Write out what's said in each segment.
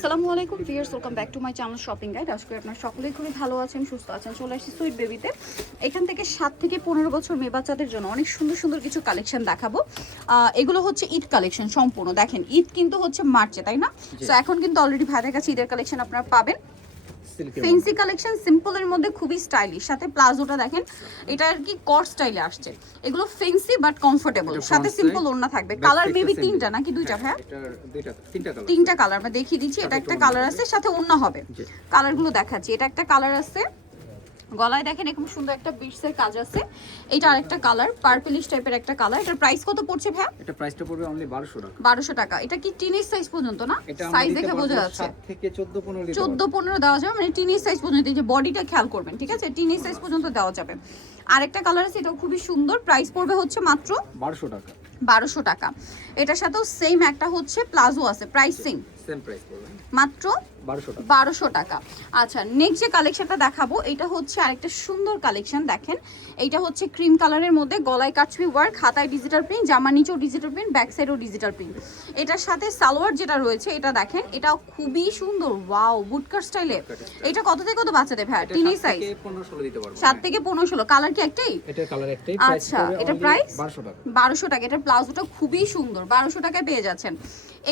আসসালামু আলাইকুম viewers, welcome back to my channel shopping guide. আশা করি আপনারা সকলেই খুবই ভালো আছেন, সুস্থ আছেন। চলে আসছি সুইট বেবিতে। এখান থেকে 7 থেকে 15 বছর মেয়ে বাচ্চাদের জন্য অনেক সুন্দর সুন্দর কিছু কালেকশন দেখাবো। এগুলো হচ্ছে ঈদ কালেকশন সম্পূর্ণ। দেখেন ঈদ কিন্তু হচ্ছে মার্চে, তাই না? সো এখন কিন্তু অলরেডি ভাইদের কাছে ঈদের কালেকশন আপনারা পাবেন। ফেন্সি কালেকশন সিম্পলের মধ্যে খুবই স্টাইলিশ, সাথে প্লাজোটা দেখেন, এটা আর কি কট স্টাইলে আসছে। এগুলো ফেন্সি বাট কমফোর্টেবল, সাথে সিম্পল ওড়না থাকবে। কালার মেবি তিনটা নাকি দুইটা? হ্যাঁ, তিনটা কালার আমরা দেখিয়ে দিচ্ছি। এটা একটা কালার আছে, সাথে ওড়না হবে। কালারগুলো দেখাচ্ছি। এটা একটা কালার আছে, গলায় দেখেন এরকম সুন্দর একটা বিটসের কাজ আছে। এটা আরেকটা কালার, পার্পলিশ টাইপের একটা কালার। এটার প্রাইস কত পড়ছে ভাই? এটা প্রাইসটা পড়বে অনলি 1200 টাকা। 1200 টাকা। এটা কি টিনেজ সাইজ পর্যন্ত না? সাইজ দেখে বোঝা যাচ্ছে 7 থেকে 14-15 14-15 দেওয়া যাবে, মানে টিনেজ সাইজ পর্যন্ত। এই যে বডিটা খেয়াল করবেন, ঠিক আছে? টিনেজ সাইজ পর্যন্ত দেওয়া যাবে। আরেকটা কালার আছে, এটাও খুবই সুন্দর। প্রাইস পড়বে হচ্ছে মাত্র 1200 টাকা। 1200 টাকা। এটার সাথেও সেম একটা হচ্ছে প্লাজো আছে, প্রাইসিং সেম প্রাইস পড়বে মাত্র 1200 টাকা। আচ্ছা, নেক্সট যে কালেকশনটা দেখাবো এটা হচ্ছে আরেকটা সুন্দর কালেকশন। দেখেন এইটা হচ্ছে ক্রিম কালারের মধ্যে, গলায় কাটছবি ওয়ার্ক, হাতায় ডিজিটাল প্রিন্ট, জামা নিচেও ডিজিটাল প্রিন্ট, ব্যাক সাইডেও ডিজিটাল প্রিন্ট। এটার সাথে সালোয়ার যেটা রয়েছে এটা দেখেন, এটাও খুবই সুন্দর। ওয়াও, বুটকাট স্টাইলে। এটা কত থেকে কত বাচ্চাদের ভাই? টিনি সাইজ 15-16 দিতে পারবো। 7 থেকে 15-16। কালার কি একটাই? এটা কালার একটাই। আচ্ছা, এটা প্রাইস 1200 টাকা। 1200 টাকা। এটা প্লাজোটা খুবই সুন্দর, 1200 টাকায় পেয়ে যাচ্ছেন।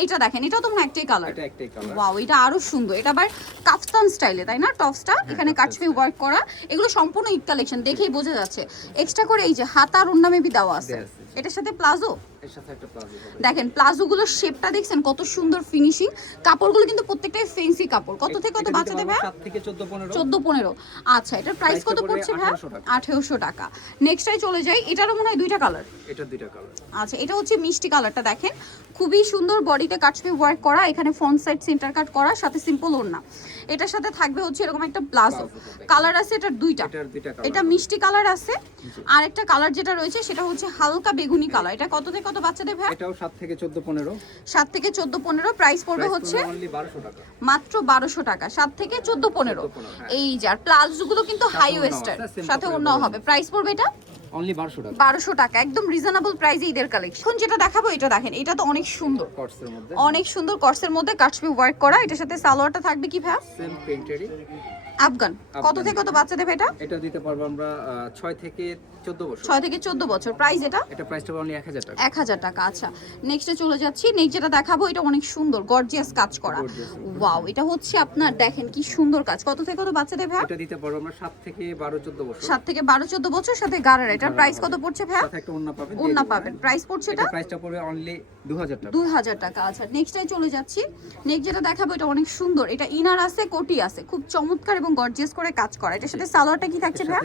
এইটা দেখেন, এটাও তো একটাই কালার। এটা একটাই কালার। ওয়াও, এটা আরো সুন্দর। এটা আবার কাফতান স্টাইলে, তাই না? টপসটা এখানে কাটছবি ওয়ার্ক করা। এগুলো সম্পূর্ণ ঈদ কালেকশন, দেখেই বোঝা যাচ্ছে। এক্সট্রা করে এই যে হাতার ওড়না মেবি দেওয়া আছে। এটার সাথে প্লাজো, এর সাথে একটা প্লাজো হবে। দেখেন প্লাজোগুলোর শেপটা দেখছেন কত সুন্দর ফিনিশিং। কাপড়গুলো কিন্তু প্রত্যেকটাই ফেন্সি কাপড়। কত থেকে কত বাচ্চাদের ভাই? 7 থেকে 14-15। 14-15। আচ্ছা, এটার প্রাইস কত পড়ছে ভাই? 1800 টাকা। নেক্সটটাই চলে যাই। এটারও মনে হয় দুইটা কালার। এটা দুইটা কালার। আচ্ছা, এটা হচ্ছে মিষ্টি কালারটা। দেখেন খুবই সুন্দর, বডিতে কাটছবি ওয়ার্ক করা, এখানে ফ্রন্ট সাইড সেন্টার কাট করা, সাথে সিম্পল ওড়না। এটার সাথে থাকবে হচ্ছে এরকম একটা প্লাজো। কালার আছে এটার দুইটা। এটা মিষ্টি কালার আছে, আর একটা কালার যেটা রয়েছে সেটা হচ্ছে হালকা বেগুনি কালার। এটা কত থেকে কত বাচ্চাদের ভাই? এটাও 7 থেকে 14-15। 7 থেকে 14-15। প্রাইস পড়বে হচ্ছে অনলি 1200 টাকা। মাত্র 1200 টাকা। 7 থেকে 14-15। এই যার প্লাজোগুলো কিন্তু হাই ওয়েস্টার, সাথে ওড়নাও হবে। প্রাইস পড়বে এটা অনলি 1200 টাকা। 1200 টাকা। একদম রিজনেবল প্রাইসে ঈদের কালেকশন। এখন যেটা দেখাবো এটা দেখেন, এটা তো অনেক সুন্দর, কটসের মধ্যে অনেক সুন্দর। কটসের মধ্যে কাটছবি ওয়ার্ক করা। এটার সাথে সালোয়ারটা থাকবে কি ভাই? সেম প্রিন্টেরই আফগান। কত থেকে কত বাচ্চাদের ভাই এটা? এটা দিতে পারবো আমরা 6 থেকে 14 বছর। 6 থেকে 14 বছর। প্রাইস এটা এটা প্রাইসটা অনলি 1000 টাকা। 1000 টাকা। আচ্ছা, নেক্সটে চলে যাচ্ছি। নেক্সট যেটা দেখাবো এটা অনেক সুন্দর, গর্জিয়াস কাজ করা। ওয়াও, এটা হচ্ছে আপনার দেখেন কি সুন্দর কাজ। কত থেকে কত বাচ্চাদের ভাই? এটা দিতে পারবো আমরা 7 থেকে 12-14 বছর। 7 থেকে 12-14 বছর, সাথে গারারা। এটার প্রাইস কত পড়ছে ভাই? সাথে একটা ওন্না পাবেন। ওন্না পাবেন। প্রাইস পড়ছে এটা? প্রাইসটা পড়বে অনলি 2000 টাকা। 2000 টাকা। আচ্ছা, নেক্সটে চলে যাচ্ছি। নেক্সট যেটা দেখাবো এটা অনেক সুন্দর। এটা ইনার আছে, কোটি আছে, খুব চমৎকার এবং গর্জিয়াস করে কাজ করা। এটার সাথে সালোয়ারটা কি থাকছে ভাই?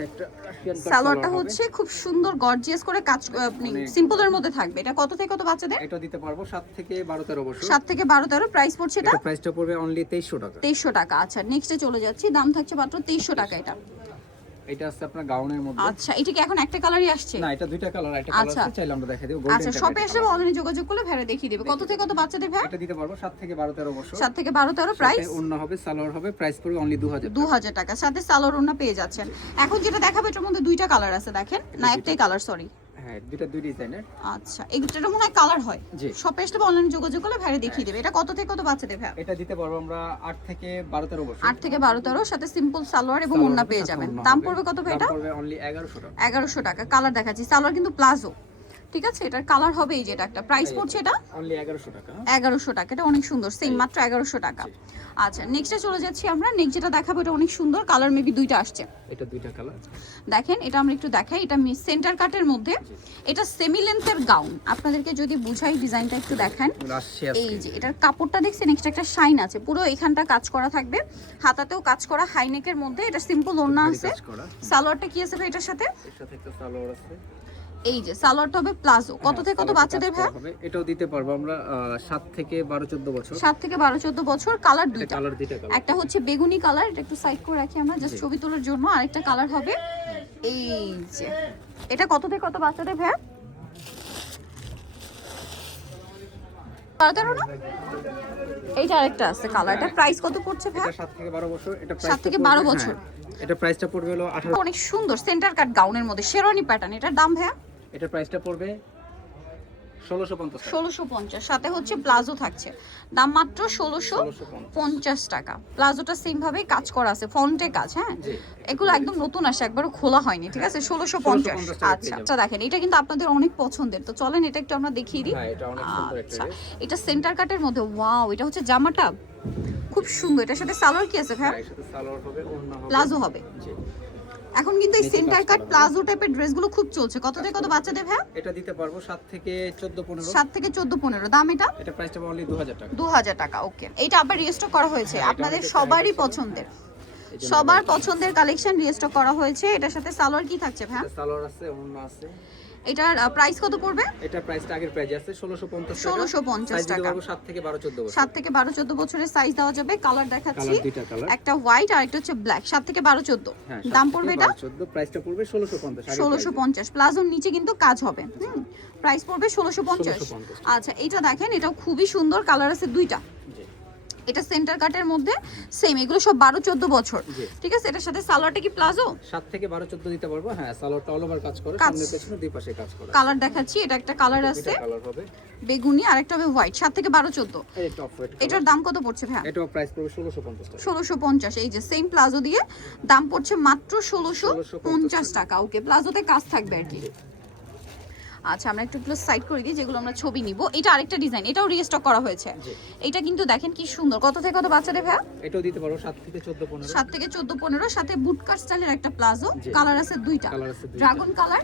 সালোয়ারটা হচ্ছে খুব সুন্দর গর্জিয়াস করে কাজ, সিম্পলের মধ্যে থাকবে। এটা কত থেকে কত বাচ্চাদের? এটা দিতে পারবো 7 থেকে 12-13 বছর। 7 থেকে 12-13। প্রাইস পড়ছে এটা? প্রাইসটা পড়বে অনলি 2300 টাকা। 2300 টাকা। আচ্ছা, নেক্সটে চলে যাচ্ছি। দাম থাকছে মাত্র 2300 টাকা। এটা এটা আছে আপনার গাউনের মধ্যে। আচ্ছা, এটা কি এখন একটা কালারই আসছে? না, এটা দুইটা কালার। একটা কালার আছে, চাইলে আমরা দেখাই দেব। আচ্ছা, শপে এসে অনলাইনে যোগাযোগ করলে ভাইরা দেখিয়ে দিবে। কত থেকে কত বাচ্চাদের ভাই? এটা দিতে পারবো 7 থেকে 12-13 বছর। 7 থেকে 12-13। প্রাইস ওন্না হবে, সালোয়ার হবে। প্রাইস পড়বে অনলি 2000 টাকা। 2000 টাকা। সাথে সালোয়ার ওন্না পেয়ে যাচ্ছেন। এখন যেটা দেখাবো এটার মধ্যে দুইটা কালার আছে। দেখেন, না একটাই কালার, সরি। হ্যাঁ, দুই ডিজাইনের। আচ্ছা, এইটার মনে হয় কালার হয়। জি। শপে এসে অনলাইনে যোগাযোগ করলে ভাইরা দেখিয়ে দেবে। এটা কত থেকে কত বাচ্চাদের ভাই? এটা দিতে পারবো আমরা 8 থেকে 12-13 বছর। 8 থেকে 12-13, সাথে সিম্পল সালোয়ার এবং ওন্না পেয়ে যাবেন। দাম পড়বে কত ভাই এটা? দাম পড়বে অনলি 1100 টাকা। 1100 টাকা। কালার দেখাচ্ছি। সালোয়ার কিন্তু প্লাজো, ঠিক আছে? এটার কালার হবে এই যে এটা একটা। প্রাইস পড়ছে এটা অনলি 1100 টাকা। 1100 টাকা। এটা অনেক সুন্দর, সেম মাত্র 1100 টাকা। আচ্ছা, নেক্সটে চলে যাচ্ছি আমরা। নেক্সট যেটা দেখাবো এটা অনেক সুন্দর, কালার মেবি দুইটা আসছে। এটা দুইটা কালার। দেখেন, এটা আমরা একটু দেখাই। এটা সেন্টার কাটের মধ্যে, এটা সেমি লেন্থের গাউন। আপনাদেরকে যদি বুঝাই, ডিজাইনটা একটু দেখান। এই যে এটার কাপড়টা দেখছেন, এক্সট্রা একটা শাইন আছে। পুরো এখানটা কাজ করা থাকবে, হাতাতেও কাজ করা, হাইনেকের মধ্যে। এটা সিম্পল ওড়না আছে। সালোয়ারটা কি আছে ভাই এটার সাথে? এর সাথে একটা সালোয়ার আছে। এই যে সালোয়ারটা হবে প্লাজো। কত থেকে কত বাচ্চাদের ভাই? এটাও দিতে পারবো আমরা 7 থেকে 12-14 বছর। 7 থেকে 12-14 বছর। কালার দুইটা। কালার দুইটা কালার। একটা হচ্ছে বেগুনি কালার, এটা একটু সাইড করে রাখি আমরা জাস্ট ছবি তোলার জন্য। আরেকটা কালার হবে এই যে। এটা কত থেকে কত বাচ্চাদের ভাই? 12-13 না? এইটা আরেকটা আছে কালারটা। প্রাইস কত পড়ছে ভাই? এটা 7 থেকে 12 বছর। এটা 7 থেকে 12 বছর। এটা প্রাইসটা পড়বে হলো 18। অনেক সুন্দর সেন্টার কাট গাউনের মধ্যে শেরওয়ানি প্যাটার্ন। এটার দাম ভাই? এটা প্রাইসটা পড়বে 1650 1650, সাথে হচ্ছে প্লাজো থাকছে, দাম মাত্র 1650 টাকা। প্লাজোটা সেম ভাবে কাজ করা আছে, ফন্টে কাজ, হ্যাঁ এগুলো একদম নতুন আসে, একবারও খোলা হয়নি, ঠিক আছে 1650। আচ্ছা আচ্ছা, দেখেন এটা কিন্তু আপনাদের অনেক পছন্দের, তো চলেন এটা একটু আমরা দেখিয়ে দিই। হ্যাঁ এটা অনেক সুন্দর একটা আচ্ছা, ড্রেস। এটা সেন্টার কাটের মধ্যে, ওয়াও, এটা হচ্ছে জামাটা খুব সুন্দর। এটার সাথে সালোয়ার কি আছে ভাই? এর সাথে সালোয়ার হবে, ওড়না হবে, প্লাজো হবে। জি। এখন কিন্তু এই নিচে সেন্টার কাজ কাট করা প্লাজো টাইপের ড্রেসগুলো খুব চলছে। কত থেকে কত বাচ্চাদের ভাই? এটা দিতে পারবো 7 থেকে 14 15। 7 থেকে 14 15। দাম এটা এটা প্রাইসটা অনলি 2000 টাকা। 2000 টাকা। ওকে, এটা আবার রিস্টক করা হয়েছে, হ্যাঁ, এটা আপনাদের অনেকে সবারই চাইছে। পছন্দের, এই জন্য সবার আবার পছন্দের কালেকশন রিস্টক করা হয়েছে। এটার সাথে সালোয়ার কি থাকছে ভাই? এটা সালোয়ার আছে, ওড়না আছে। এটার প্রাইস কত পড়বে? এটা প্রাইসটা আগের প্রাইস আছে 1650 টাকা। 1650 সাইজ দিতে টাকা। পারবো 7 থেকে 12 14 বছর। 7 থেকে 12 14 বছরের সাইজ দেওয়া যাবে। কালার দেখাচ্ছি, কালার দুইটা কালার। একটা হোয়াইট আর একটা হচ্ছে ব্ল্যাক। 7 থেকে 12 14। হ্যাঁ, দাম পড়বে এটা 14, প্রাইসটা পড়বে 1650। 1650। প্লাজোর নিচে কিন্তু কাজ হবে, প্রাইস পড়বে 1650। 1650 আচ্ছা, এটা দেখেন, এটা খুবই সুন্দর, কালার আছে দুইটা। জি এটা সেন্টার কাটের মধ্যে সেম, এগুলো সব 12 14 বছর, জি। ঠিক আছে। এটার সাথে সালোয়ারটা কি প্লাজো? 7 থেকে 12 14 দিতে পারবো। হ্যাঁ, সালোয়ারটা অল ওভার কাজ করে, কাজ। সামনে পেছনে দুই পাশে কাজ করা। কালার দেখাচ্ছি, এটা একটা কালার আছে দুইটা কালার হবে। বেগুনি আর একটা হবে হোয়াইট। 7 থেকে 12 14। এই টপ ওয়েট। এটার দাম কত পড়ছে ভাই? এটাও প্রাইস পড়বে 1650 টাকা। 1650। এই যে সেম প্লাজো দিয়ে দাম পড়ছে মাত্র 1650 টাকা। ওকে, প্লাজোতে কাজ থাকবে আর কি। আচ্ছা, আমরা একটু প্লাস সাইড করে দিই, যেগুলো আমরা ছবি নিব। এটা আরেকটা ডিজাইন, এটাও রিস্টক করা হয়েছে। জি। এটা কিন্তু দেখেন কি সুন্দর। কত থেকে কত বাচ্চাদের ভাই? এটাও দিতে পারবো 7 থেকে 14 15। 7 থেকে 14 15। সাথে বুটকাট স্টাইলের একটা প্লাজো, জি। কালার আছে দুইটা, কালার আছে দুইটা। ড্রাগন কালার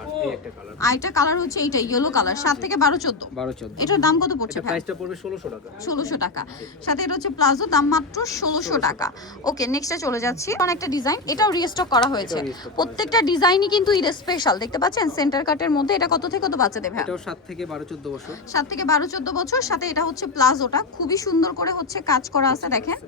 আর এই একটা কালার। আর এটা কালার হচ্ছে এইটা ইয়েলো কালার। 7 থেকে 12 14। 12 14। এটার দাম কত পড়ছে এটা ভাই? প্রাইসটা পড়বে 1600 টাকা। 1600 টাকা। সাথে এটা হচ্ছে প্লাজো, দাম মাত্র 1600 টাকা। ওকে, নেক্সটে চলে যাচ্ছি। অনেকটা ডিজাইন, এটাও রিস্টক করা হয়েছে। এটাও restock করা প্রত্যেকটা ডিজাইনই কিন্তু ঈদ স্পেশাল, দেখতে পাচ্ছেন সেন্টার কাটের মধ্যে। এটা কত থেকে কত বাচ্চাদের ভাই? এটাও 7 থেকে 12 14 বছর। 7 থেকে 12 14 বছর। সাথে এটা হচ্ছে প্লাজোটা খুবই সুন্দর করে হচ্ছে কাজ করা আছে, দেখেন।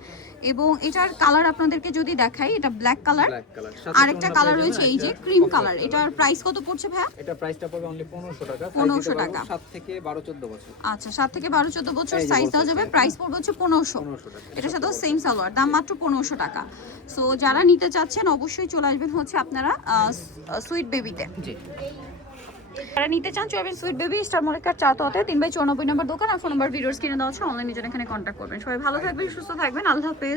এবং এটার কালার আপনাদেরকে যদি দেখাই, এটা ব্ল্যাক কালার, ব্ল্যাক কালার। আরেকটা কালার রয়েছে এই যে ক্রিম কালার। এটার প্রাইস কত পড়ছে ভাই? এটা প্রাইসটা পড়বে অনলি 1500 টাকা। 1500 টাকা। 7 থেকে 12 14 বছর। আচ্ছা, 7 থেকে 12 14 বছর এই যে সাইজ দেওয়া বলতেছি। যাবে। প্রাইস পড়বে হচ্ছে 1500। 1500 টাকা। এটার সাথেও সেম সালোয়ার, দাম মাত্র 1500 টাকা। সো যারা নিতে চাচ্ছেন অবশ্যই চলে আসবেন হচ্ছে আপনারা সুইট বেবিতে। জি। যারা নিতে চান চলে আসবেন সুইট বেবি, স্টার মলিকার 4 তলাতে 3/94 নম্বর দোকান। আর ফোন নাম্বার ভিডিওর স্ক্রিনে দেওয়া আছে, অনলাইনে যারা এখানে কন্ট্যাক্ট করবেন। সবাই ভালো থাকবেন, সুস্থ থাকবেন, আল্লাহ হাফেজ।